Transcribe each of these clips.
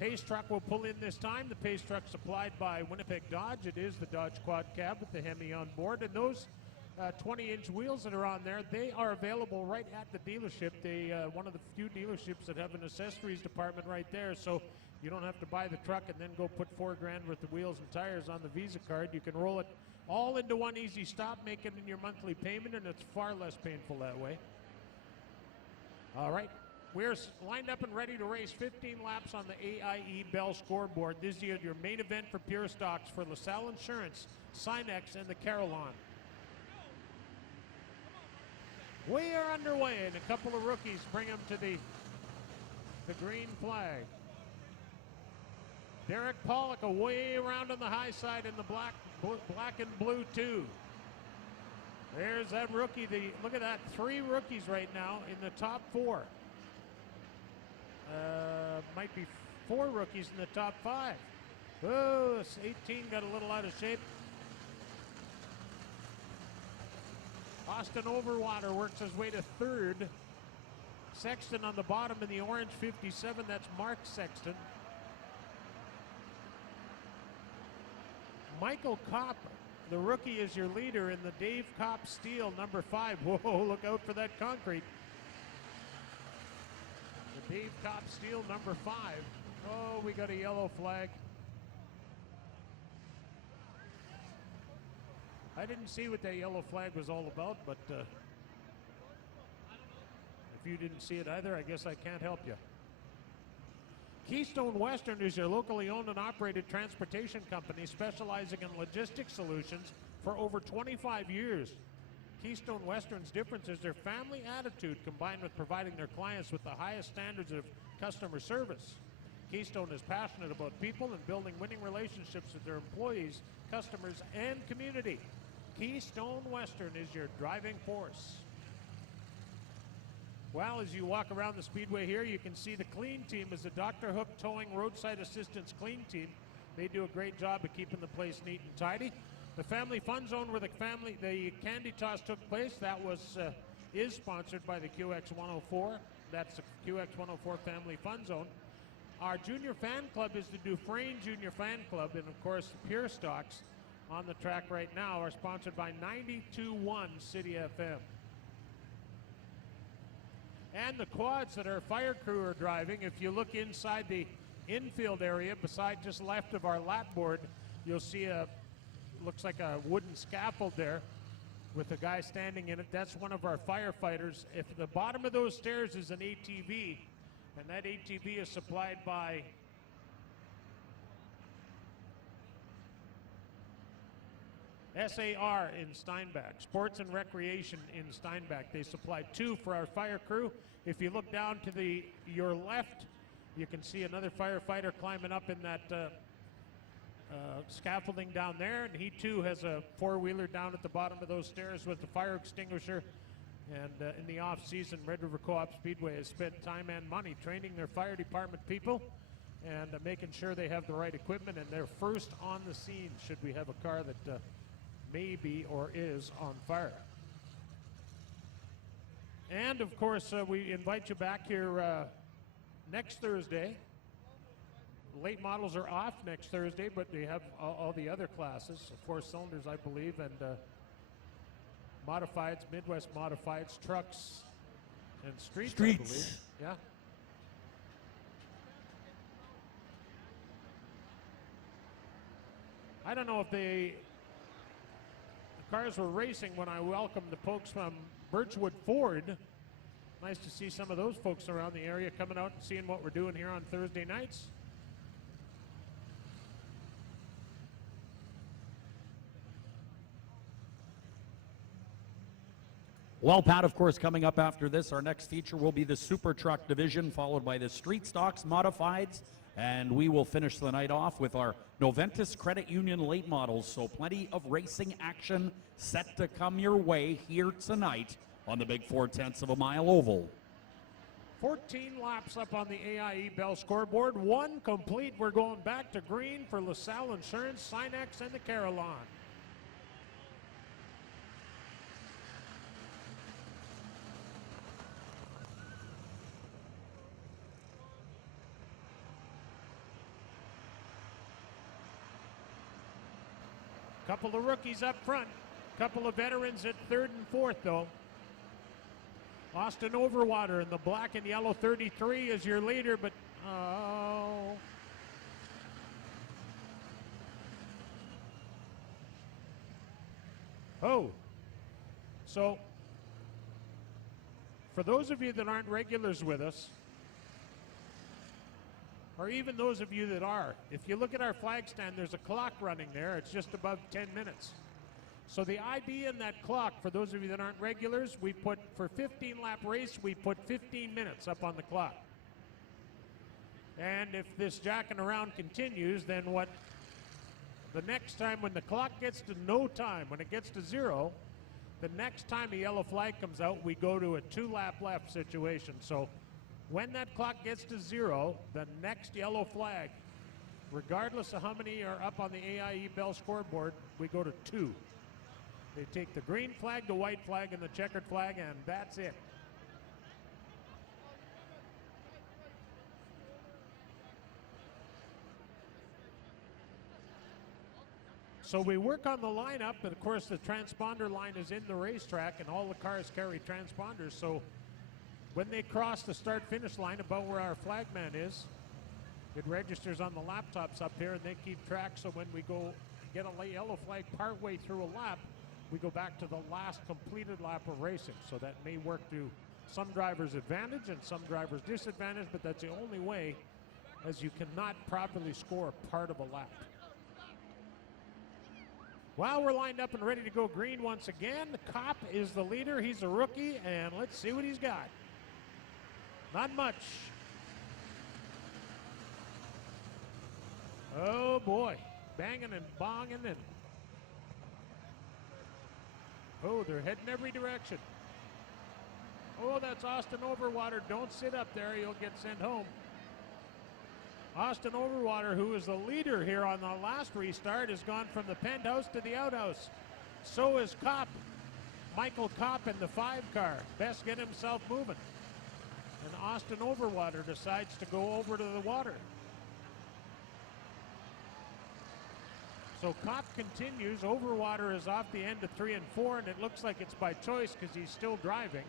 Pace truck will pull in this time. The Pace truck supplied by Winnipeg Dodge. It is the Dodge Quad Cab with the Hemi on board. And those 20-inch wheels that are on there, they are available right at the dealership. They one of the few dealerships that have an accessories department right there. So you don't have to buy the truck and then go put $4,000 worth of wheels and tires on the Visa card. You can roll it all into one easy stop, make it in your monthly payment, and it's far less painful that way. All right. We're lined up and ready to race 15 laps on the AIE Bell scoreboard. This is your main event for Pure Stocks for LaSalle Insurance, Sinex, and the Carillon. We are underway, and a couple of rookies bring them to the green flag. Derek Pollock away around on the high side in the black and blue too. There's that rookie. Look at that, 3 rookies right now in the top 4. Might be 4 rookies in the top 5. Oh, 18 got a little out of shape. Austin Overwater works his way to 3rd. Sexton on the bottom in the orange 57. That's Mark Sexton. Michael Kopp, the rookie, is your leader in the Dave Kopp Steel, number 5. Whoa, look out for that concrete. The Dave Kopp Steel, number 5. Oh, we got a yellow flag. I didn't see what that yellow flag was all about, but if you didn't see it either, I guess I can't help you. Keystone Western is your locally owned and operated transportation company specializing in logistics solutions for over 25 years. Keystone Western's difference is their family attitude combined with providing their clients with the highest standards of customer service. Keystone is passionate about people and building winning relationships with their employees, customers, and community. Keystone Western is your driving force. Well, as you walk around the Speedway here, you can see the clean team is the Dr. Hook Towing Roadside Assistance Clean Team. They do a great job of keeping the place neat and tidy. The Family Fun Zone where the candy toss took place, that is sponsored by the QX 104. That's the QX 104 Family Fun Zone. Our junior fan club is the Dufresne Junior Fan Club, and of course the Pure Stocks on the track right now are sponsored by 92.1 City FM. And the quads that our fire crew are driving, if you look inside the infield area, beside just left of our lap board, you'll see looks like a wooden scaffold there with a guy standing in it. That's one of our firefighters. If the bottom of those stairs is an ATV, and that ATV is supplied by SAR in Steinbach, Sports and Recreation in Steinbach. They supply 2 for our fire crew. If you look down to your left, you can see another firefighter climbing up in that scaffolding down there, and he too has a 4-wheeler down at the bottom of those stairs with the fire extinguisher. And in the off season, Red River Co-op Speedway has spent time and money training their fire department people and making sure they have the right equipment, and they're first on the scene should we have a car that may be or is on fire. And of course, we invite you back here next Thursday. Late models are off next Thursday, but they have all the other classes, 4 cylinders, I believe, and modifieds, Midwest modifieds, trucks, and streets. I believe. Yeah. I don't know if the cars were racing when I welcomed the folks from Birchwood Ford. Nice to see some of those folks around the area coming out and seeing what we're doing here on Thursday nights. Well, Pat, of course, coming up after this, our next feature will be the Super Truck Division, followed by the Street Stocks Modifieds, and we will finish the night off with our Noventus Credit Union late models. So plenty of racing action set to come your way here tonight on the big 4/10 of a mile oval. 14 laps up on the AIE Bell scoreboard. 1 complete. We're going back to green for LaSalle Insurance, Sinex, and the Carillon. Couple of rookies up front. Couple of veterans at third and fourth, though. Austin Overwater in the black and yellow 33 is your leader, but So, for those of you that aren't regulars with us, or even those of you that are, if you look at our flag stand, there's a clock running there. It's just above 10 minutes. So the idea in that clock, for those of you that aren't regulars, we put, for 15-lap race, we put 15 minutes up on the clock. And if this jacking around continues, then what, the next time when the clock gets to no time, when it gets to zero, the next time a yellow flag comes out, we go to a 2-lap left situation. So when that clock gets to zero, the next yellow flag, regardless of how many are up on the AIE Bell scoreboard, we go to 2. They take the green flag, the white flag, and the checkered flag, and that's it. So we work on the lineup, and of course the transponder line is in the racetrack, and all the cars carry transponders. So when they cross the start-finish line about where our flagman is, it registers on the laptops up here, and they keep track. So when we go get a yellow flag partway through a lap, we go back to the last completed lap of racing. So that may work to some drivers' advantage and some drivers' disadvantage, but that's the only way, as you cannot properly score part of a lap. Well, we're lined up and ready to go green once again. The Coop is the leader. He's a rookie, and let's see what he's got. Not much. Oh boy, banging and bonging, and oh, they're heading every direction. Oh, that's Austin Overwater. Don't sit up there, you'll get sent home. Austin Overwater, who is the leader here on the last restart, has gone from the penthouse to the outhouse. So is Coop, Michael Coop in the 5 car. Best get himself moving. And Austin Overwater decides to go over to the water. So Coop continues. Overwater is off the end of 3 and 4, and it looks like it's by choice because he's still driving.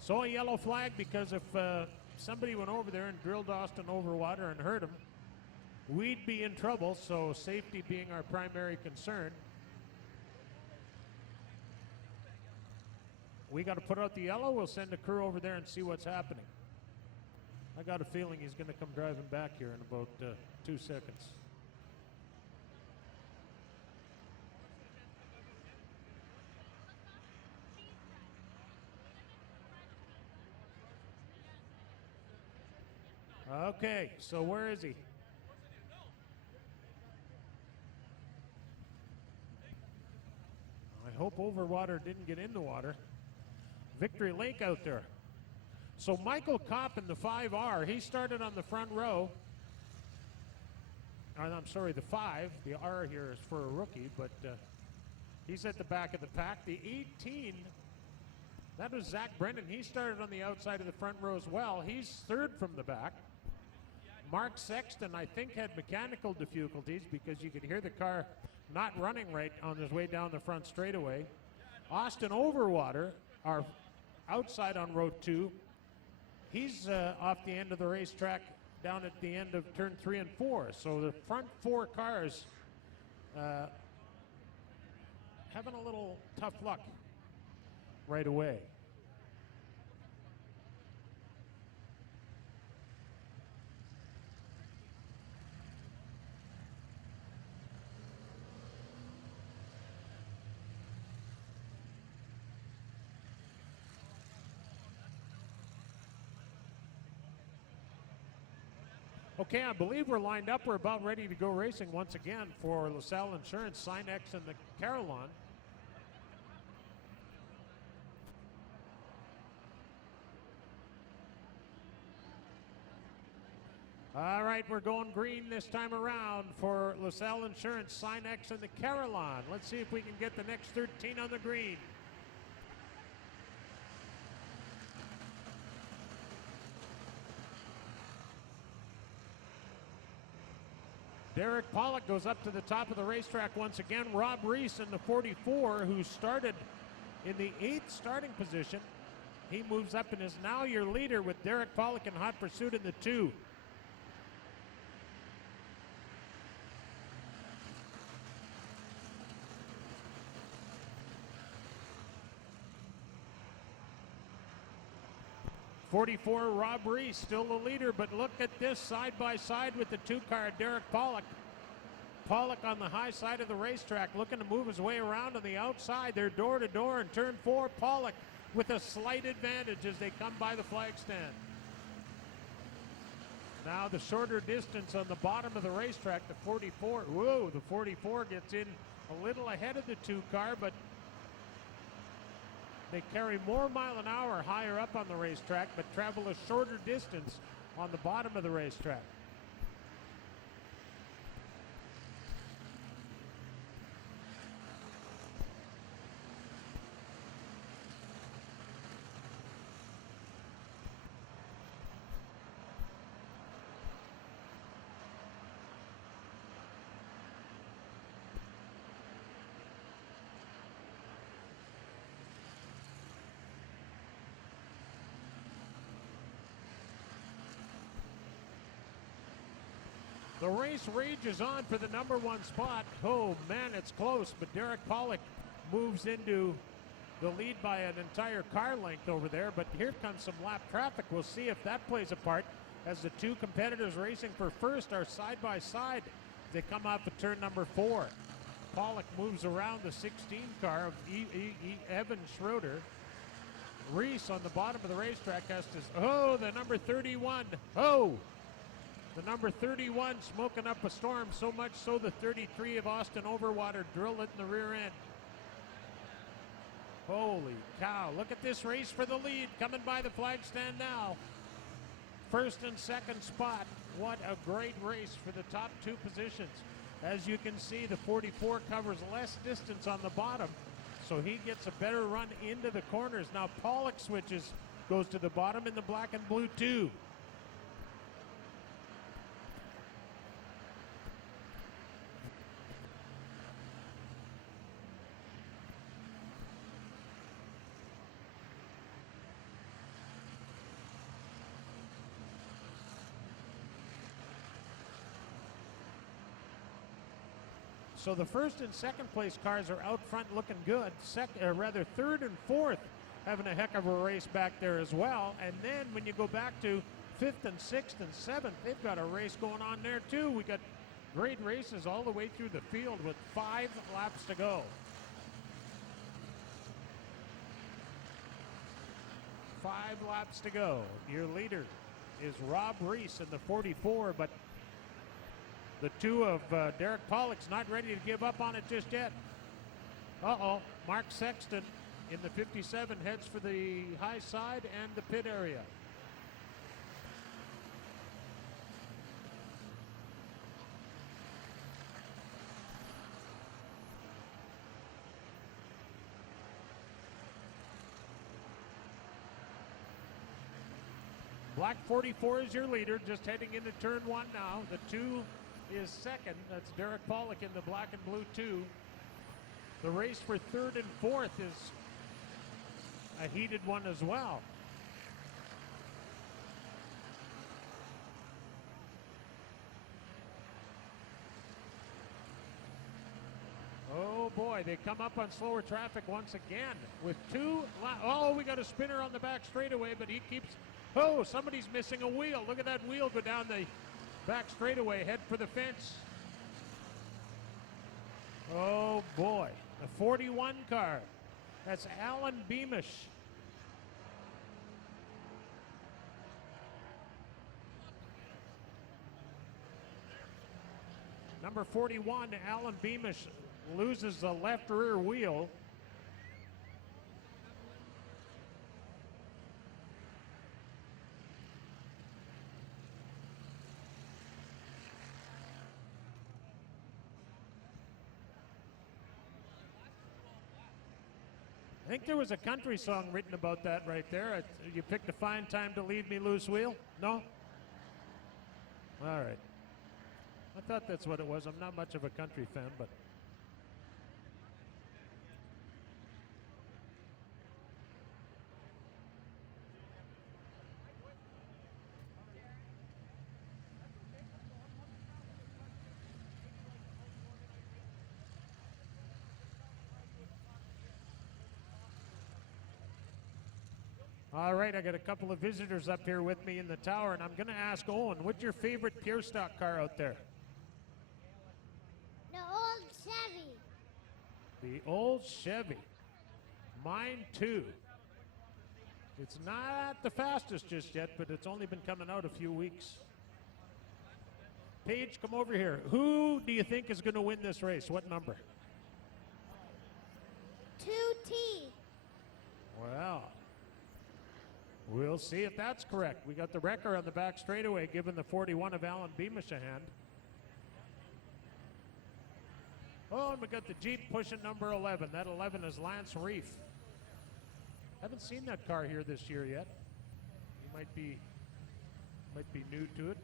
So a yellow flag, because if somebody went over there and drilled Austin Overwater and hurt him, we'd be in trouble, so safety being our primary concern. We got to put out the yellow. We'll send a crew over there and see what's happening. I got a feeling he's going to come driving back here in about 2 seconds. Okay, so where is he? I hope Overwater didn't get in the water. Victory Lake out there. So Michael Copp in the 5R, he started on the front row. I'm sorry, the 5. The R here is for a rookie, but he's at the back of the pack. The 18, that was Zach Brennan. He started on the outside of the front row as well. He's third from the back. Mark Sexton, I think, had mechanical difficulties because you could hear the car not running right on his way down the front straightaway. Austin Overwater, our outside on row 2, he's off the end of the racetrack down at the end of turn 3 and 4. So the front 4 cars having a little tough luck right away. Okay, I believe we're lined up. We're about ready to go racing once again for LaSalle Insurance, Sinex, and the Carillon. All right, we're going green this time around for LaSalle Insurance, Sinex, and the Carillon. Let's see if we can get the next 13 on the green. Derek Pollock goes up to the top of the racetrack once again. Rob Reese in the 44, who started in the 8th starting position. He moves up and is now your leader with Derek Pollock in hot pursuit in the 2. '44 Rob Reese still the leader, but look at this side by side with the 2-car Derek Pollock. Pollock on the high side of the racetrack looking to move his way around on the outside. They're door to door in turn 4. Pollock with a slight advantage as they come by the flag stand. Now the shorter distance on the bottom of the racetrack, the 44. Whoa, the 44 gets in a little ahead of the 2-car, but they carry more mile an hour higher up on the racetrack, but travel a shorter distance on the bottom of the racetrack. The race rages on for the number 1 spot. Oh man, it's close, but Derek Pollock moves into the lead by an entire car length over there, but here comes some lap traffic. We'll see if that plays a part as the 2 competitors racing for first are side by side. They come off of turn number 4. Pollock moves around the 16 car of Evan Schroeder. Reese on the bottom of the racetrack has to, the number 31, the number 31 smoking up a storm, so much so the 33 of Austin Overwater drilled it in the rear end. Holy cow, look at this race for the lead, coming by the flag stand now. First and second spot, what a great race for the top 2 positions. As you can see, the 44 covers less distance on the bottom, so he gets a better run into the corners. Now Pollock switches, goes to the bottom in the black and blue 2. So the first and second place cars are out front looking good. Third and fourth having a heck of a race back there as well. And then when you go back to 5th and 6th and 7th, they've got a race going on there too. We got great races all the way through the field with 5 laps to go. Five laps to go. Your leader is Rob Reese in the 44, but the 2 of Derek Pollock's not ready to give up on it just yet. Mark Sexton in the 57 heads for the high side and the pit area. Black 44 is your leader, just heading into turn 1 now. The 2 is second. That's Derek Pollock in the black and blue 2. The race for 3rd and 4th is a heated one as well. Oh boy, they come up on slower traffic once again with 2. We got a spinner on the back straightaway, but he keeps. Somebody's missing a wheel. Look at that wheel go down the back straightaway, head for the fence. Oh boy, a 41 car. That's Alan Beamish. Number 41, Alan Beamish, loses the left rear wheel. I think there was a country song written about that right there. You picked a fine time to leave me loose wheel? No? All right. I thought that's what it was. I'm not much of a country fan, but. All right, I got a couple of visitors up here with me in the tower, and I'm going to ask Owen, what's your favorite pure stock car out there? The old Chevy. The old Chevy. Mine too. It's not the fastest just yet, but it's only been coming out a few weeks. Paige, come over here. Who do you think is going to win this race? What number? 2T. Well, we'll see if that's correct. We got the wrecker on the back straightaway, giving the 41 of Alan Beamish a hand. Oh, and we got the Jeep pushing number 11. That 11 is Lance Reef. Haven't seen that car here this year yet. He might be new to it.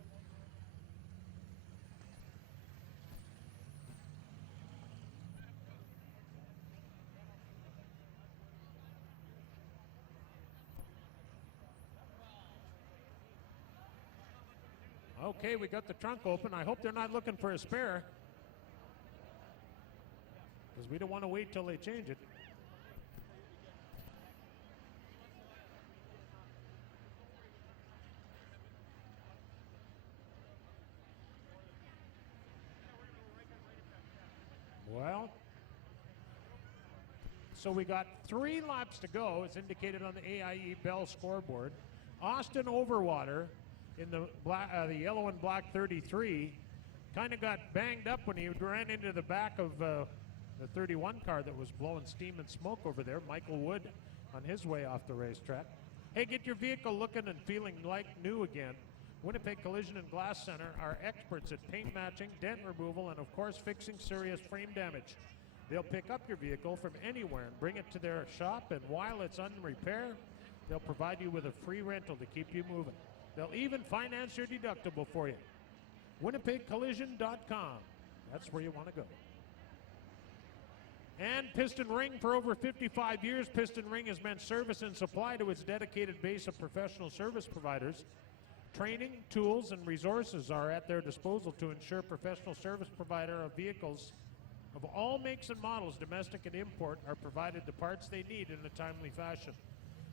Okay, we got the trunk open. I hope they're not looking for a spare, because we don't want to wait till they change it. Well, so we got 3 laps to go. It's indicated on the AIE Bell scoreboard. Austin Overwater in the yellow and black 33 kind of got banged up when he ran into the back of the 31 car that was blowing steam and smoke over there. Michael Wood on his way off the racetrack. Hey, get your vehicle looking and feeling like new again. Winnipeg Collision and Glass Center are experts at paint matching, dent removal, and of course fixing serious frame damage. They'll pick up your vehicle from anywhere and bring it to their shop, and while it's on repair, they'll provide you with a free rental to keep you moving. They'll even finance your deductible for you. WinnipegCollision.com. That's where you want to go. And Piston Ring, for over 55 years, Piston Ring has meant service and supply to its dedicated base of professional service providers. Training, tools, and resources are at their disposal to ensure professional service provider of vehicles of all makes and models, domestic and import, are provided the parts they need in a timely fashion.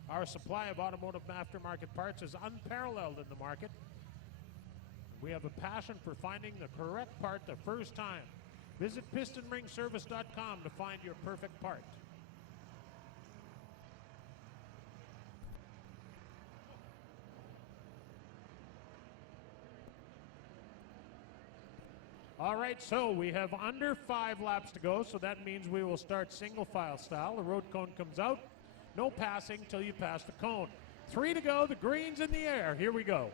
Our supply of automotive aftermarket parts is unparalleled in the market. We have a passion for finding the correct part the first time. Visit PistonRingService.com to find your perfect part. All right, so we have under 5 laps to go, so that means we will start single file style. The road cone comes out. No passing till you pass the cone. 3 to go, the green's in the air. Here we go.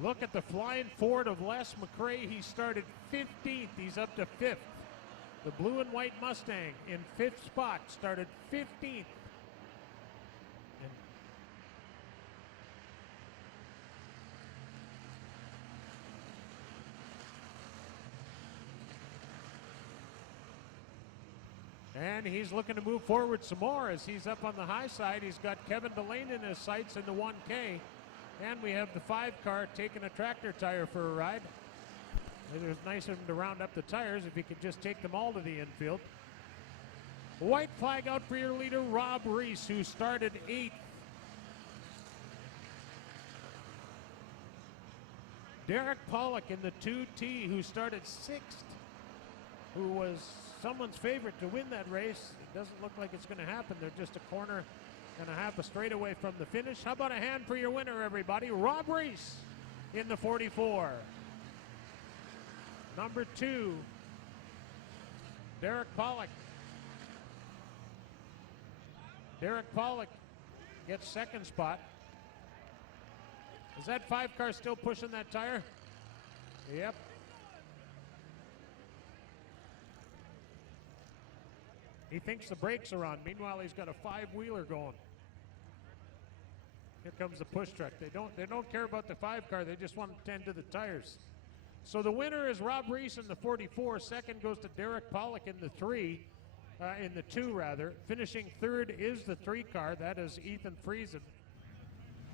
Look at the flying Ford of Les McRae. He started 15th. He's up to 5th. The blue and white Mustang in 5th spot started 15th. And he's looking to move forward some more as he's up on the high side. He's got Kevin Delane in his sights in the 1K. And we have the 5 car taking a tractor tire for a ride. It was nice of him to round up the tires if he could just take them all to the infield. White flag out for your leader, Rob Reese, who started 8th. Derek Pollock in the 2T, who started 6th, who was someone's favorite to win that race. It doesn't look like it's going to happen. They're just a corner and a half a straightaway from the finish. How about a hand for your winner, everybody? Rob Reese in the 44. Number 2, Derek Pollock. Derek Pollock gets 2nd spot. Is that 5 car still pushing that tire? Yep. He thinks the brakes are on. Meanwhile, he's got a 5-wheeler going. Here comes the push truck. They don't care about the 5 car. They just want to tend to the tires. So the winner is Rob Reese in the 44. Second goes to Derek Pollock in the 2 rather. Finishing third is the 3 car. That is Ethan Friesen.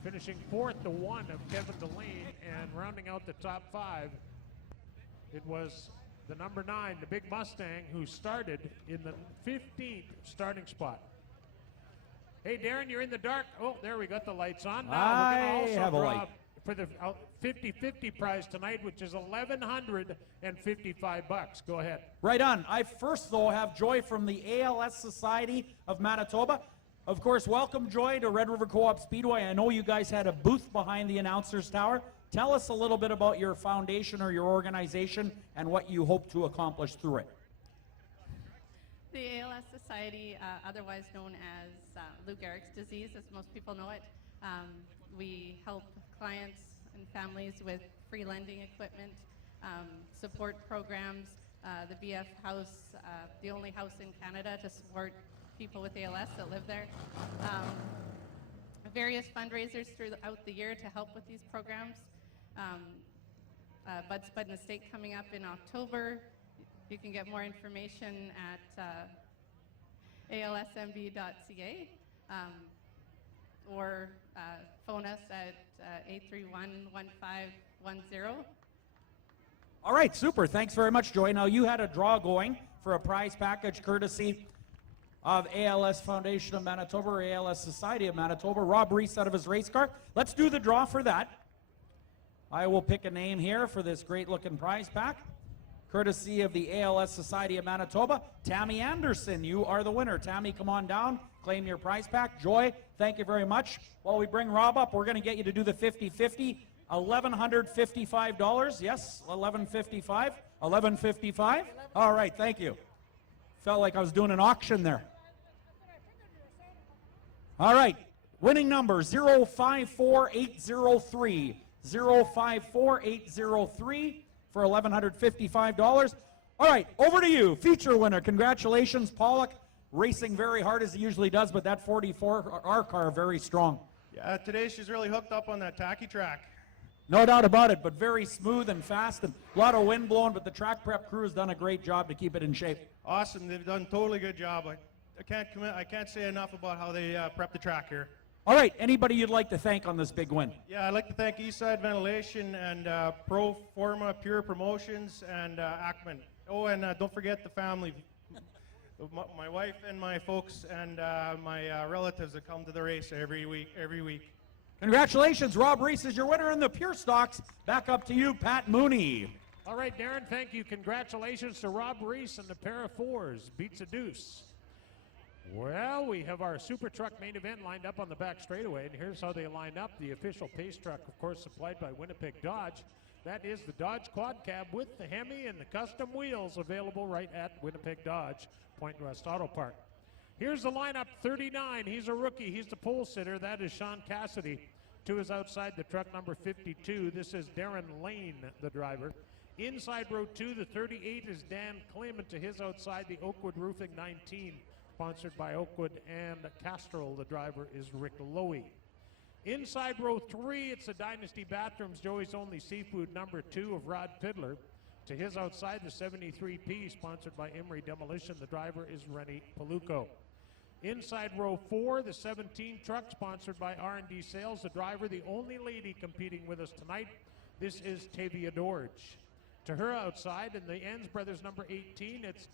Finishing fourth, the 1 of Kevin Delane, and rounding out the top 5, it was the number 9, the big Mustang, who started in the 15th starting spot. Hey, Darren, you're in the dark. Oh, there we got the lights on. Now we're going to also draw for the 50-50 prize tonight, which is $1,155. Go ahead. Right on. I first, though, have Joy from the ALS Society of Manitoba. Of course, welcome, Joy, to Red River Co-op Speedway. I know you guys had a booth behind the announcer's tower. Tell us a little bit about your foundation or your organization and what you hope to accomplish through it. The ALS Society, otherwise known as Lou Gehrig's disease, as most people know it, we help clients and families with free lending equipment, support programs, the BF House, the only house in Canada to support people with ALS that live there. Various fundraisers throughout the year to help with these programs. Bud Spud in the State coming up in October. You can get more information at alsmb.ca or phone us at 831-1510. All right, super. Thanks very much, Joy. Now, you had a draw going for a prize package courtesy of ALS Foundation of Manitoba, or ALS Society of Manitoba. Rob Reese out of his race car. Let's do the draw for that. I will pick a name here for this great-looking prize pack, courtesy of the ALS Society of Manitoba. Tammy Anderson, you are the winner. Tammy, come on down, claim your prize pack. Joy, thank you very much. While we bring Rob up, we're going to get you to do the 50-50. $1,155. Yes, $1,155. $1,155. All right, thank you. Felt like I was doing an auction there. All right, winning number 054803. 054803 for $1,155. All right, over to you, feature winner. Congratulations, Pollock, racing very hard as he usually does, but that 44R car very strong. Yeah, today she's really hooked up on that tacky track. No doubt about it, but very smooth and fast, and a lot of wind blowing, but the track prep crew has done a great job to keep it in shape. Awesome, they've done a totally good job. I can't say enough about how they prep the track here. All right, anybody you'd like to thank on this big win? Yeah, I'd like to thank Eastside Ventilation and Pro Forma Pure Promotions and Ackman. Oh, and don't forget the family. My wife and my folks and my relatives that come to the race every week. Congratulations, Rob Reese is your winner in the Pure Stocks. Back up to you, Pat Mooney. All right, Darren, thank you. Congratulations to Rob Reese and the pair of 4s. Beats a deuce. Well, we have our Super Truck main event lined up on the back straightaway, and here's how they line up. The official pace truck, of course, supplied by Winnipeg Dodge. That is the Dodge Quad Cab with the Hemi and the custom wheels, available right at Winnipeg Dodge, Point West Auto Park. Here's the lineup, 39. He's a rookie. He's the pole sitter. That is Sean Cassidy. To his outside, the truck number 52. This is Darren Lane, the driver. Inside row 2, the 38 is Dan Klim, and to his outside, the Oakwood Roofing 19. Sponsored by Oakwood and Castrol. The driver is Rick Lowy. Inside row 3, it's the Dynasty Bathrooms, Joey's Only Seafood, number 2 of Rod Fiddler. To his outside, the 73P, sponsored by Emery Demolition. The driver is Rennie Paluco. Inside row 4, the 17 truck, sponsored by R&D Sales. The driver, the only lady competing with us tonight. This is Tavia Dorge. To her outside, in the Enns Brothers, number 18, it's